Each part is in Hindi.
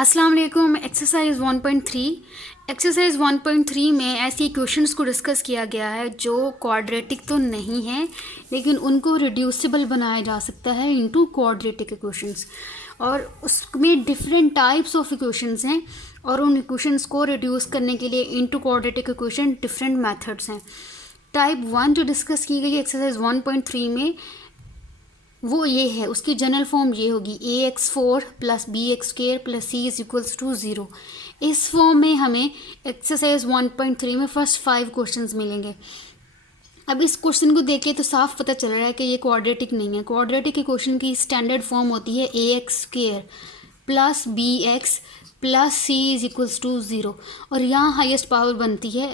अस्सलाम वालेकुम। एक्सरसाइज 1.3 में ऐसी इक्वेशंस को डिस्कस किया गया है जो क्वाड्रेटिक तो नहीं है लेकिन उनको रिड्यूसिबल बनाया जा सकता है इनटू क्वाड्रेटिक इक्वेशंस। और उसमें डिफरेंट टाइप्स ऑफ इक्वेशंस हैं और उन इक्वेशंस को रिड्यूस करने के लिए into quadratic equation different methods हैं। टाइप 1 जो डिस्कस की गई एक्सरसाइज 1.3 में वो ये है, उसकी जनरल फॉर्म ये होगी ax4 plus bx² plus c is equals to 0। इस फॉर्म में हमें एक्सरसाइज 1.3 में फर्स्ट 5 क्वेश्चंस मिलेंगे। अब इस क्वेश्चन को देख के तो साफ पता चल रहा है कि ये क्वाड्रेटिक नहीं है। क्वाड्रेटिक इक्वेशन की स्टैंडर्ड फॉर्म होती है ax² plus bx plus c is equals to 0 और यहाँ हाईएस्ट पावर बनती है,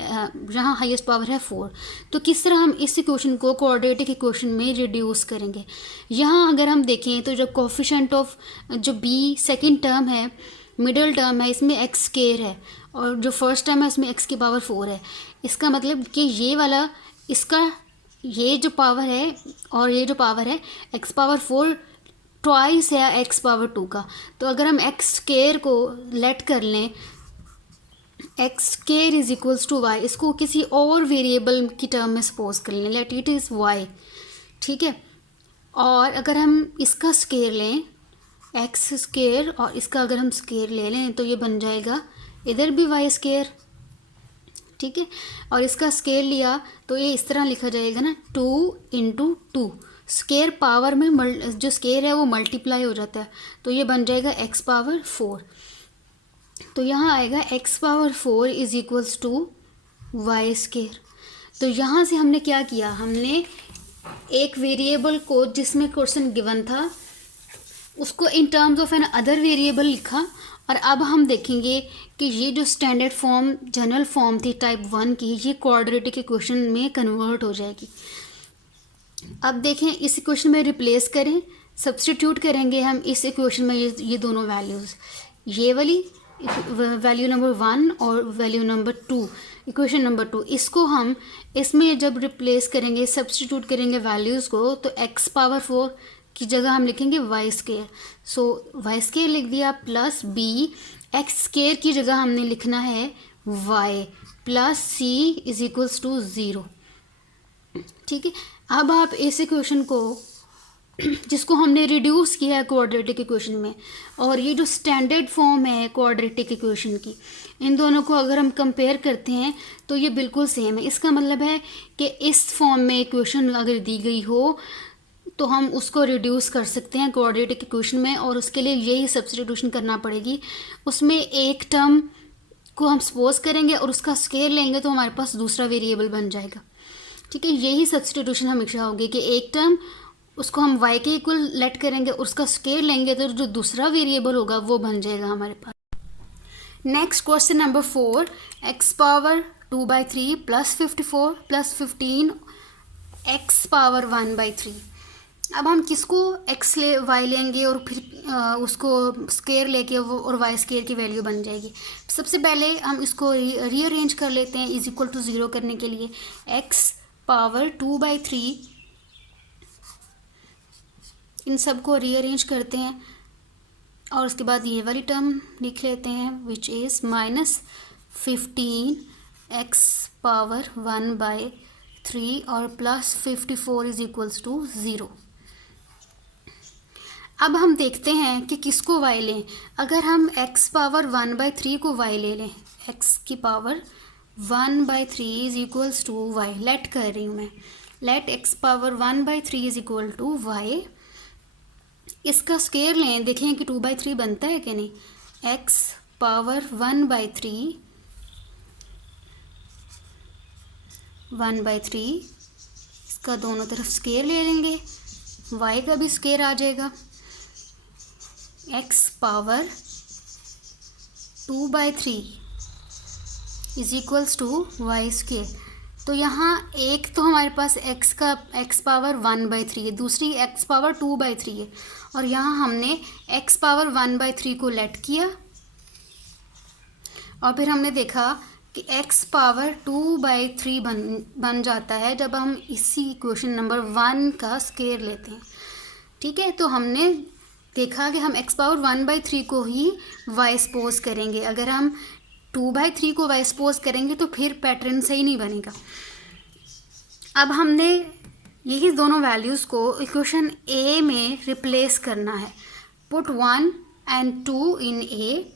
यहाँ हाईएस्ट पावर है 4। तो किस तरह हम इस इक्वेशन को क्वाड्रेटिक इक्वेशन में रिड्यूस करेंगे। यहाँ अगर हम देखें तो जो कोफिशिएंट ऑफ जो b सेकंड टर्म है, मिडिल टर्म है, इसमें x² है और जो फर्स्ट टर्म है इसमें x की पावर 4 है। इसका मतलब कि ये वाला इसका ये जो पावर है और ये जो पावर है x पावर 4 ट्वाइस है x पावर 2 का। तो अगर हम x² को लेट कर लें x² is equals to y, इसको किसी और वेरिएबल की टर्म में सपोज कर लें, लेट इट इज़ y, ठीक है। और अगर हम इसका स्केयर लें x² और इसका अगर हम स्केयर ले लें तो ये बन जाएगा इधर भी y², ठीक है। और इसका स्केयर लिया तो ये इस तरह लिखा जाएगा ना 2 इंटू 2, स्केयर पावर में जो स्केयर है वो मल्टीप्लाई हो जाता है तो ये बन जाएगा x पावर 4। तो यहाँ आएगा x power 4 is equals to y²। तो यहाँ से हमने क्या किया, हमने एक वेरिएबल को जिसमें क्वेश्चन गिवन था उसको in terms of another variable लिखा। और अब हम देखेंगे कि ये जो स्टैंडर्ड फॉर्म जनरल फॉर्म थी टाइप 1 की, ये क्वाड्रेटिक इक्वेशन में कन्वर्ट हो जाएगी। अब देखें इस इक्वेशन में रिप्लेस करें, सब्स्टिट्यूट करेंगे हम इस इक्वेशन में ये दोनों वैल्यूज़, ये वाली वैल्यू नंबर 1 और वैल्यू नंबर 2, इक्वेशन नंबर 2, इसको हम इसमें जब रिप्लेस करेंगे सब्स्टिट्यूट करेंगे वैल्यूज़ को तो x पावर 4 की जगह हम लिखेंगे y²। सो y² लिख दिया प्लस b, x² की जगह हमने लिखना है y plus c is equals to 0, ठीक है। अब आप इस इक्वेशन को जिसको हमने रिड्यूस किया है क्वाड्रेटिक इक्वेशन में और ये जो स्टैंडर्ड फॉर्म है क्वाड्रेटिक इक्वेशन की, इन दोनों को अगर हम कंपेयर करते हैं तो ये बिल्कुल सेम है। इसका मतलब है कि इस फॉर्म में इक्वेशन अगर दी गई हो तो हम उसको रिड्यूस कर सकते हैं क्वाड्रेटिक इक्वेशन में और उसके लिए यही सब्स्टिट्यूशन करना पड़ेगी। उसमें एक टर्म को हम सपोज करेंगे और उसका स्केयर लेंगे तो हमारे पास दूसरा वेरिएबल बन जाएगा, ठीक है। यही सब्स्टिट्यूशन हमेशा होगी कि एक टर्म उसको हम y के इक्वल लेट करेंगे और उसका स्केयर लेंगे तो जो दूसरा वेरिएबल होगा वो बन जाएगा हमारे पास। Next question number 4, x power 2/3 plus 54 plus 15 x power 1/3। अब हम किसको x ले y लेंगे और फिर उसको स्केयर लेके वो और y² की वैल्यू बन जाएगी। सबसे पहले हम इसको रीअरेंज कर लेते हैं इज इक्वल टू 0 करने के लिए। x पावर 2/3, इन सब को रीअरेंज करते हैं और उसके बाद ये वाली टर्म लिख लेते हैं which is minus 15 x power 1/3 और प्लस 54 इज इक्वल्स टू 0। अब हम देखते हैं कि किसको y लें। अगर हम x पावर 1/3 को y ले लें, x की power 1/3 is equals to y, let कर रही हूँ मैं, let x power 1/3 is equal to y। इसका स्केयर लें, देखें कि 2/3 बनता है कि नहीं। x पावर 1/3 इसका दोनों तरफ स्केयर ले लेंगे, y का भी स्केयर आ जाएगा। x power 2/3 is equals to y²। तो यहाँ एक तो हमारे पास x पावर 1/3 है, दूसरी x पावर 2/3 है और यहाँ हमने x पावर 1/3 को लेट किया और फिर हमने देखा कि x पावर 2/3 बन जाता है जब हम इसी इक्वेशन नंबर 1 का स्केयर लेते हैं, ठीक है। तो हमने देखा कि हम x⁻⁴ को ही y सपोज करेंगे। अगर हम 2/3 को y सपोज करेंगे तो फिर पैटर्न सही नहीं बनेगा। अब हमने यही दोनों वैल्यूज़ को इक्वेशन ए में रिप्लेस करना है। पुट 1 and 2 इन ए,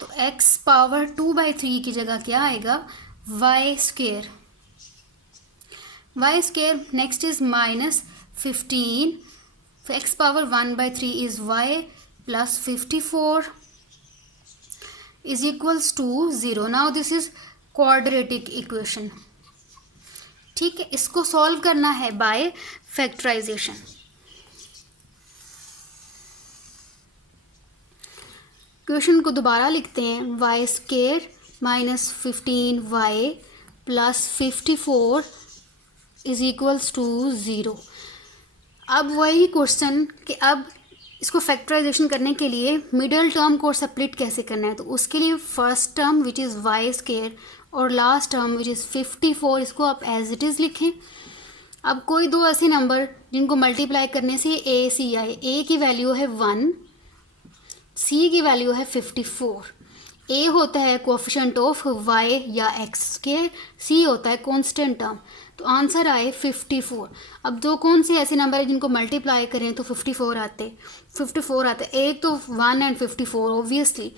तो x⁻2/3 की जगह क्या आएगा, y²। y² next is -15, x⁻⁴ is y plus 54 is equals to 0। Now this is quadratic equation. ठीक है, इसको सॉल्व करना है बाय फैक्टराइजेशन। इक्वेशन को दोबारा लिखते हैं, y² minus 15y plus 54 is equals to 0। अब वही क्वेश्चन कि अब इसको फैक्टराइजेशन करने के लिए मिडल टर्म को स्प्लिट कैसे करना है, तो उसके लिए first term which is y² और लास्ट टर्म विच इज़ 54, इसको आप एज इट इज़ लिखें। अब कोई दो ऐसे नंबर जिनको मल्टीप्लाई करने से ए सी आए, ए की वैल्यू है 1, सी की वैल्यू है 54। ए होता है कोएफिशिएंट ऑफ y या x के, सी होता है कांस्टेंट टर्म, तो आंसर आए 54। अब दो कौन से ऐसे नंबर है जिनको मल्टीप्लाई करें तो 54 आते, एक तो 1 and 54 ऑब्वियसली।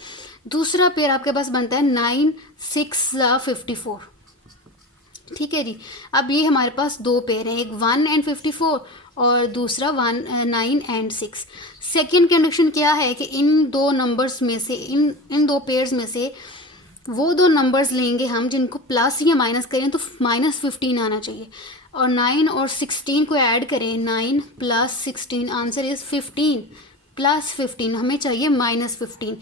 दूसरा पेयर आपके पास बनता है 9 6 54। ठीक है जी, अब ये हमारे पास दो पेयर हैं, एक 1 and 54 और दूसरा 9 and 6। सेकेंड कंडीशन क्या है कि इन दो नंबर्स में से, इन दो पेयर्स में से वो दो नंबर्स लेंगे हम जिनको प्लस या माइनस करें तो -15 आना चाहिए, और 9 और 16 को ऐड करें, 9 प्लस 16 आंसर इज़ 15 प्लस 15, हमें चाहिए -15।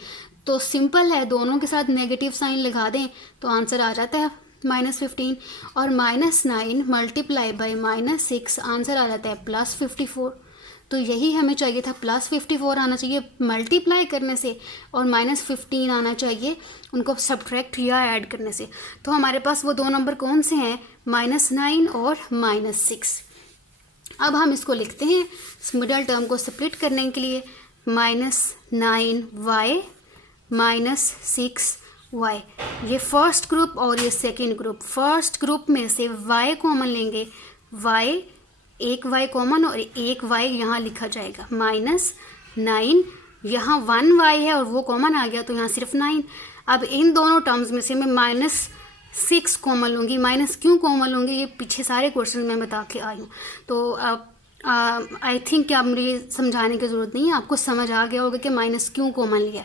तो सिंपल है, दोनों के साथ नेगेटिव साइन लगा दें तो आंसर आ जाता है -15, और -9 मल्टीप्लाई बाय -6 आंसर आ जाता है +54। तो यही हमें चाहिए था, +54 आना चाहिए मल्टीप्लाई करने से और -15 आना चाहिए उनको सब्ट्रैक्ट या ऐड करने से। तो हमारे पास वो दो नंबर कौन से हैं, -9 और -6। अब हम इसको लिखते हैं मिडल टर्म को स्प्लिट करने के लिए, -9y -6y, ये फर्स्ट ग्रुप और ये सेकेंड ग्रुप। फर्स्ट ग्रुप में से y कॉमन लेंगे, y एक y कॉमन और एक y यहाँ लिखा जाएगा, -9, यहाँ 1y है और वो कॉमन आ गया तो यहाँ सिर्फ 9। अब इन दोनों टर्म्स में से मैं -6 कॉमन लूँगी। माइनस क्यों कॉमन लूँगी, ये पीछे सारे क्वेश्चन में बता के आई हूँ, तो अब आई थिंक कि आप मुझे समझाने की ज़रूरत नहीं है, आपको समझ आ गया होगा कि माइनस क्यों कॉमन लिया।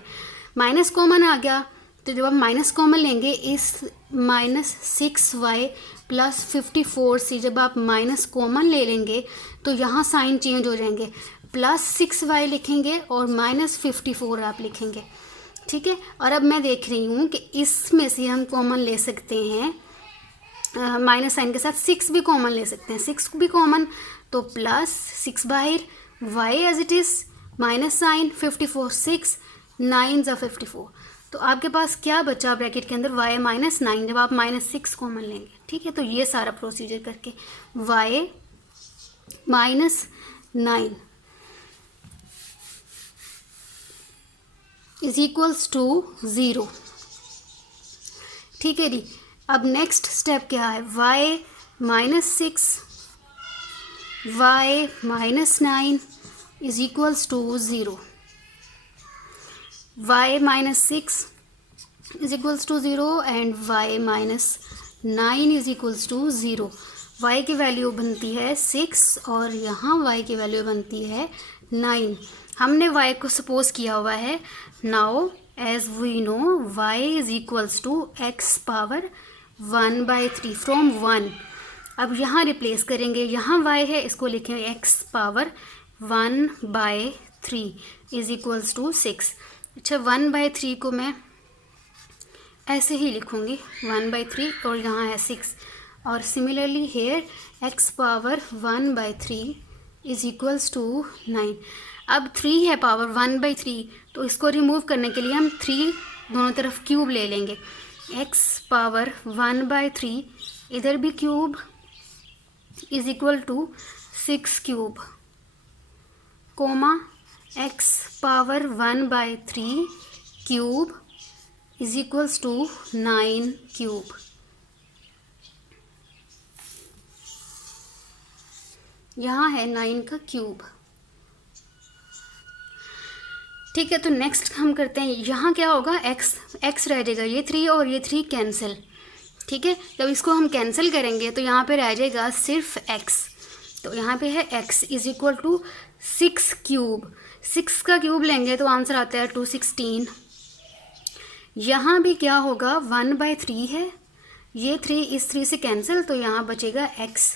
माइनस कॉमन आ गया तो जब आप माइनस कॉमन लेंगे, इस -6y प्लस 54 से जब आप माइनस कॉमन ले लेंगे तो यहाँ साइन चेंज हो जाएंगे, +6y लिखेंगे और -54 आप लिखेंगे। ठीक है, और अब मैं देख रही हूँ कि इसमें से हम कॉमन ले सकते हैं, माइनस साइन के साथ 6 भी कॉमन ले सकते हैं, 6 भी कॉमन, तो +6 बाहर, y as it is, minus sign 54, 6 9 × 54, तो आपके पास क्या बचा ब्रैकेट के अंदर, y -9 जब आप -6 कॉमन लेंगे। ठीक है, तो ये सारा प्रोसीजर करके y -9 इज इक्वल्स टू 0। ठीक है जी, अब नेक्स्ट स्टेप क्या है, y -6 y -9 is equals to 0। y -6 is equals to 0 and y -9 is equals to 0। y की वैल्यू बनती है 6 और यहाँ y की वैल्यू बनती है 9। हमने y को सपोज किया हुआ है, now as we know y is equals to x⁻1/3 from 1। अब यहाँ रिप्लेस करेंगे, यहाँ y है, इसको लिखेंगे x⁻1/3 इज इक्वल्स टू 6। अच्छा, 1/3 को मैं ऐसे ही लिखूँगी 1/3 और यहाँ है 6, और similarly here x⁻1/3 is equals to 9। अब 3 है पावर 1/3, तो इसको रिमूव करने के लिए हम 3 दोनों तरफ क्यूब ले लेंगे, x⁻1/3 इधर भी cube is equal to 6 cube, comma x power 1/3 cube is equals to 9 cube. यहाँ है 9 का क्यूब। ठीक है, तो नेक्स्ट हम करते हैं, यहाँ क्या होगा, x रह जाएगा, ये 3 और ये 3 कैंसिल। ठीक है, जब इसको हम कैंसिल करेंगे तो यहाँ पे रह जाएगा सिर्फ x। तो यहाँ पे है x is equal to 6 cube. 6 का क्यूब लेंगे तो आंसर आता है 216। यहाँ भी क्या होगा, 1/3 है, ये 3 इस 3 से कैंसिल, तो यहाँ बचेगा x।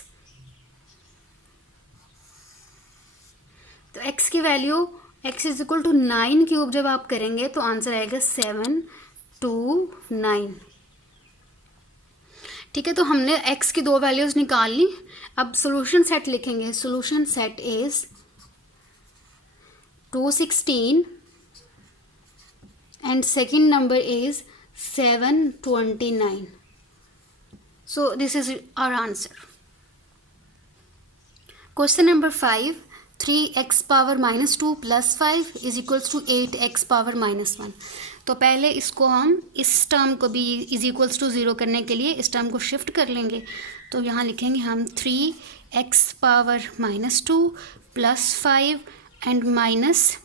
तो x की value x is equal to 9 cube जब आप करेंगे तो आंसर आएगा 729। ठीक है, तो हमने x की दो वैल्यूज़ निकाल ली। अब सोल्यूशन सेट लिखेंगे। Solution set is 216 and second number is 729। So this is our answer. Question number 5, 3x power -2 + 5 is equals to 8x power -1। तो पहले इसको हम इस टर्म को भी इज इक्वल्स टू 0 करने के लिए इस टर्म को शिफ्ट कर लेंगे। तो यहाँ लिखेंगे हम 3x पावर -2 + 5 एंड माइनस,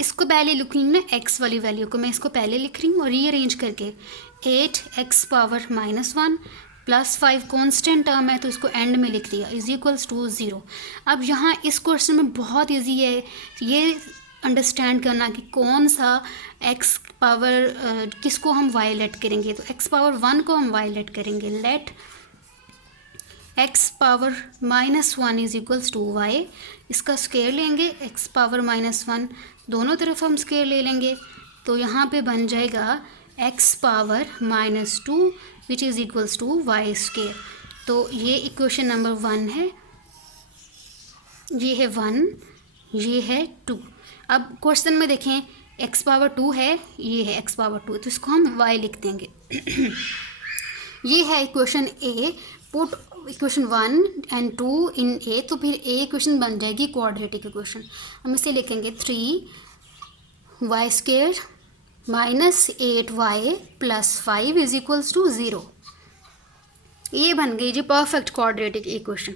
इसको पहले लिख रही हूँ ना, x वाली वैल्यू को मैं इसको पहले लिख रही हूँ और रीअरेंज करके 8x पावर -1 + 5 कॉन्स्टेंट टर्म है तो इसको एंड में लिख दिया इज इक्वल्स टू 0। अब यहाँ इस क्वेश्चन में बहुत इजी है ये अंडरस्टैंड करना कि कौन सा x पावर किसको हम y लेट करेंगे। तो x पावर 1 को हम y लेट करेंगे। Let x power -1 is equals to y, इसका स्क्वायर लेंगे, x पावर -1 दोनों तरफ हम स्क्वायर ले लेंगे। तो यहाँ पे बन जाएगा x power -2 which is equals to y square. तो ये इक्वेशन नंबर 1 है, ये है 1, ये है 2। अब क्वेश्चन में देखें x पावर 2 है, ये है x पावर 2, तो इसको हम y लिख देंगे। ये है equation A। Put equation 1 and 2 in A, तो फिर A इक्वेशन बन जाएगी क्वाड्रेटिक इक्वेशन। हम इसे लिखेंगे 3y square -8y + 5 is equals to 0। ये बन गई जी परफेक्ट क्वाड्रेटिक इक्वेशन।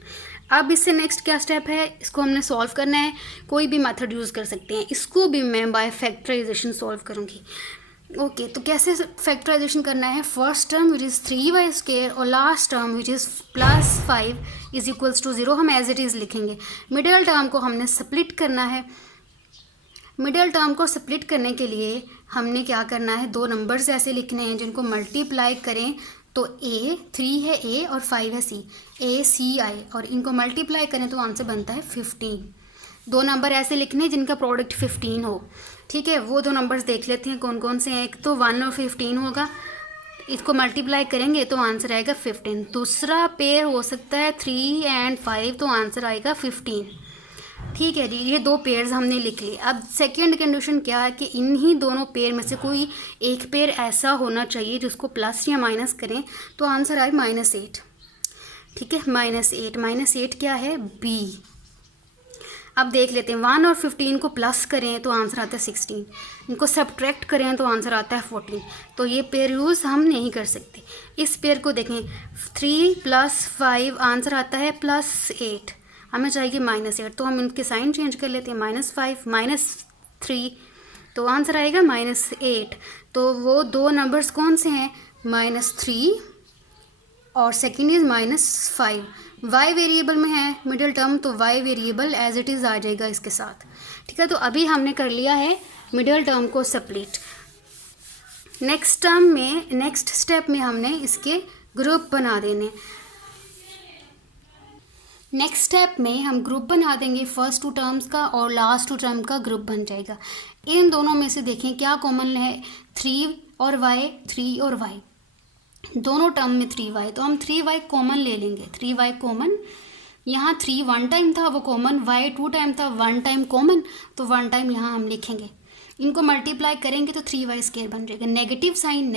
अब इससे नेक्स्ट क्या स्टेप है, इसको हमने सॉल्व करना है। कोई भी मेथड यूज़ कर सकते हैं, इसको भी मैं बाय फैक्टराइजेशन सॉल्व करूँगी। ओके, तो कैसे फैक्टराइजेशन करना है, first term which is 3y square और last term which is +5 is equals to 0 हम एज इट इज़ लिखेंगे। मिडिल टर्म को हमने स्प्लिट करना है। मिडिल टर्म को स्प्लिट करने के लिए हमने क्या करना है, दो नंबर्स ऐसे लिखने हैं जिनको मल्टीप्लाई करें तो a 3 है a और 5 है c, ACI, और इनको मल्टीप्लाई करें तो आंसर बनता है 15। दो नंबर ऐसे लिखने हैं जिनका प्रोडक्ट 15 हो। ठीक है, वो दो नंबर्स देख लेते हैं कौन कौन से हैं। एक तो 1 और 15 होगा, इसको मल्टीप्लाई करेंगे तो आंसर आएगा 15। दूसरा पेयर हो सकता है 3 और 5, तो आंसर आएगा 15। ठीक है जी, ये दो पेयर्स हमने लिख लिए। अब सेकंड कंडीशन क्या है कि इन्हीं दोनों पेयर में से कोई एक पेयर ऐसा होना चाहिए जिसको प्लस या माइनस करें तो आंसर आए -8। ठीक है, -8 क्या है, B। अब देख लेते हैं, 1 और 15 को प्लस करें तो आंसर आता है 16, इनको सब्ट्रैक्ट करें तो आंसर आता है 14। तो ये पेयर यूज़ हम नहीं कर सकते। इस पेयर को देखें, 3 + 5 आंसर आता है +8, हमें चाहिए -8, तो हम इनके साइन चेंज कर लेते हैं, -5 -3, तो आंसर आएगा -8। तो वो दो नंबर्स कौन से हैं, -3 और सेकेंड इज़ -5। y वेरिएबल में है मिडिल टर्म, तो y variable as it is आ जाएगा इसके साथ। ठीक है, तो अभी हमने कर लिया है मिडिल टर्म को स्प्लिट। नेक्स्ट स्टेप में हमने इसके ग्रुप बना देने। नेक्स्ट स्टेप में हम ग्रुप बना देंगे फर्स्ट 2 टर्म्स का और लास्ट 2 टर्म का ग्रुप बन जाएगा। इन दोनों में से देखें क्या कॉमन है, 3 और y, दोनों टर्म में 3y, तो हम 3y कॉमन ले लेंगे। 3y कॉमन, यहाँ 3 1 टाइम था वो कॉमन, y 2 टाइम था 1 टाइम कॉमन, तो 1 टाइम यहाँ हम लिखेंगे। इनको मल्टीप्लाई करेंगे तो 3y स्क्वायर बन जाएगा। नेगेटिव साइन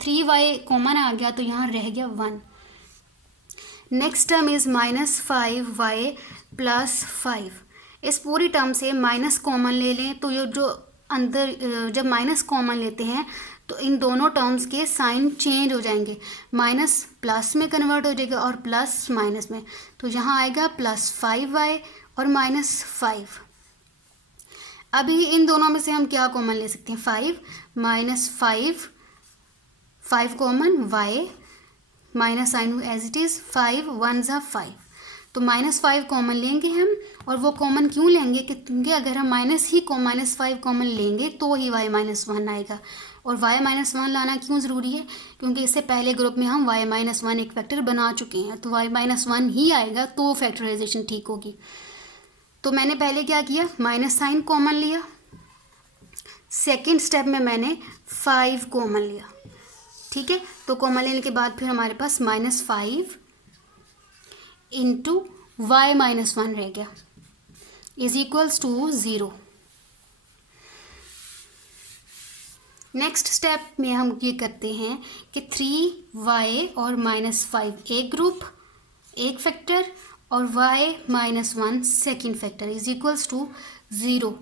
3y कॉमन आ गया तो यहाँ रह गया 1। Next term is -5y +5। इस पूरी टर्म से माइनस कॉमन ले लें तो ये जो अंदर जब माइनस कॉमन लेते हैं तो इन दोनों टर्म्स के साइन चेंज हो जाएंगे, माइनस प्लस में कन्वर्ट हो जाएगा और प्लस माइनस में। तो यहाँ आएगा +5y और -5। अभी इन दोनों में से हम क्या कॉमन ले सकते हैं, 5 -5, 5 common, y minus sign as it is, 5 1 ज़ा 5। तो -5 कॉमन लेंगे हम, और वो कॉमन क्यों लेंगे क्योंकि अगर हम -5 कॉमन लेंगे तो ही y -1 आएगा। और y -1 लाना क्यों ज़रूरी है, क्योंकि इससे पहले ग्रुप में हम y -1 एक फैक्टर बना चुके हैं, तो y -1 ही आएगा तो फैक्टराइजेशन ठीक होगी। तो मैंने पहले क्या किया, माइनस साइन कॉमन लिया, सेकेंड स्टेप में मैंने 5 कॉमन लिया, ठीक है। तो कॉमन लेने के बाद फिर हमारे पास -5 इंटू y -1 रह गया is equals to 0। Next step में हम ये करते हैं कि 3y और -5 एक ग्रुप एक फैक्टर और y -1 second factor is equals to 0।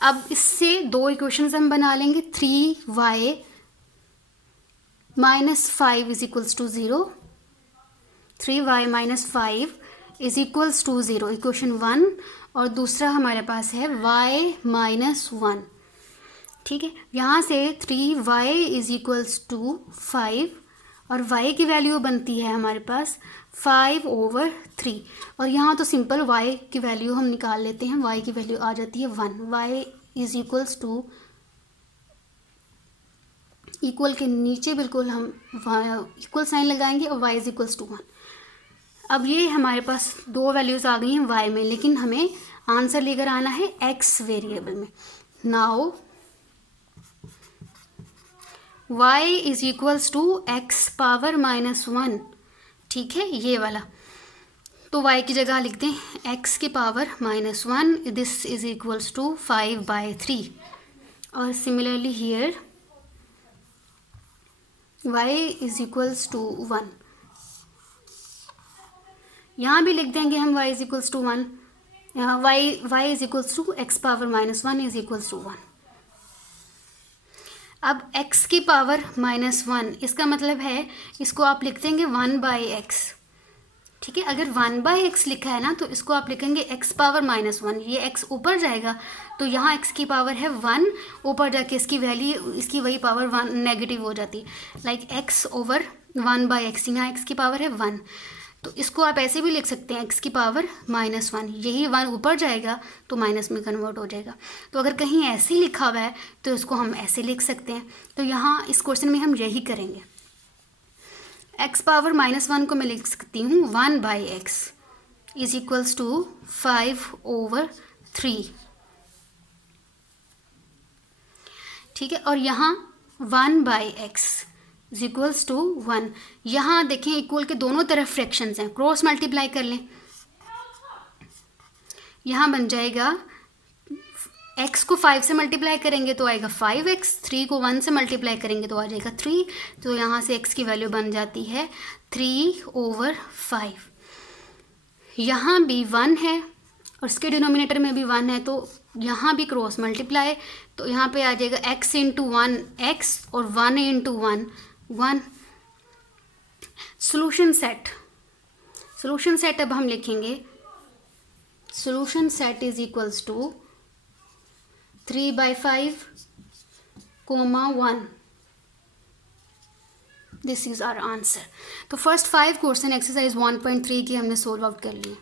अब इससे दो इक्वेशंस हम बना लेंगे, 3y -5 is equals to 0, 3y -5 is equals to 0, equation 1। और दूसरा हमारे पास है y -1, ठीक है। यहाँ से 3y इज इक्वल्स टू 5 और y की वैल्यू बनती है हमारे पास 5/3। और यहाँ तो सिंपल y की वैल्यू हम निकाल लेते हैं, y की वैल्यू आ जाती है 1। y is equals to, equal के नीचे बिल्कुल हम इक्वल साइन लगाएंगे और y इज इक्वल्स टू 1। अब ये हमारे पास दो वैल्यूज़ आ गई हैं y में, लेकिन हमें आंसर लेकर आना है x वेरिएबल में। Now y is equals to x⁻⁻1, ठीक है, ये वाला। तो y की जगह लिख दें x⁻⁻1, this is equals to 5/3। और similarly here y is equals to 1, यहाँ भी लिख देंगे हम y इज इक्वल्स टू 1, यहाँ y is equals to x⁻⁻1 is equals to 1। अब x की पावर -1, इसका मतलब है इसको आप लिख देंगे 1/x, ठीक है। अगर 1/x लिखा है ना तो इसको आप लिखेंगे x⁻⁻1, ये x ऊपर जाएगा तो यहाँ x की पावर है 1, ऊपर जाके इसकी वैल्यू, इसकी वही पावर 1 नेगेटिव हो जाती है, लाइक x/1/x, यहाँ x की पावर है 1। तो इसको आप ऐसे भी लिख सकते हैं x की पावर -1, यही 1 ऊपर जाएगा तो माइनस में कन्वर्ट हो जाएगा। तो अगर कहीं ऐसे लिखा हुआ है तो इसको हम ऐसे लिख सकते हैं। तो यहाँ इस क्वेश्चन में हम यही करेंगे। x⁻⁻1 को मैं लिख सकती हूँ 1/x इज इक्वल्स टू 5/3, ठीक है। और यहाँ 1/x इज इक्वल्स टू 1। यहाँ देखें इक्वल के दोनों तरफ फ्रैक्शंस हैं, क्रॉस मल्टीप्लाई कर लें, यहाँ बन जाएगा x को 5 से मल्टीप्लाई करेंगे तो आएगा 5x, 3 को 1 से मल्टीप्लाई करेंगे तो आ जाएगा 3। तो यहाँ से x की वैल्यू बन जाती है 3/5। यहाँ भी 1 है और इसके डिनोमिनेटर में भी 1 है, तो यहाँ भी क्रॉस मल्टीप्लाई, तो यहाँ पे आ जाएगा x इंटू 1 x और 1 इंटू 1 1। सोल्यूशन सेट अब हम लिखेंगे, solution set is equals to 3/5, 1। This is our answer. तो फर्स्ट 5 क्वेश्चन एक्सरसाइज 1.3 की हमने सोल्व आउट कर लिए।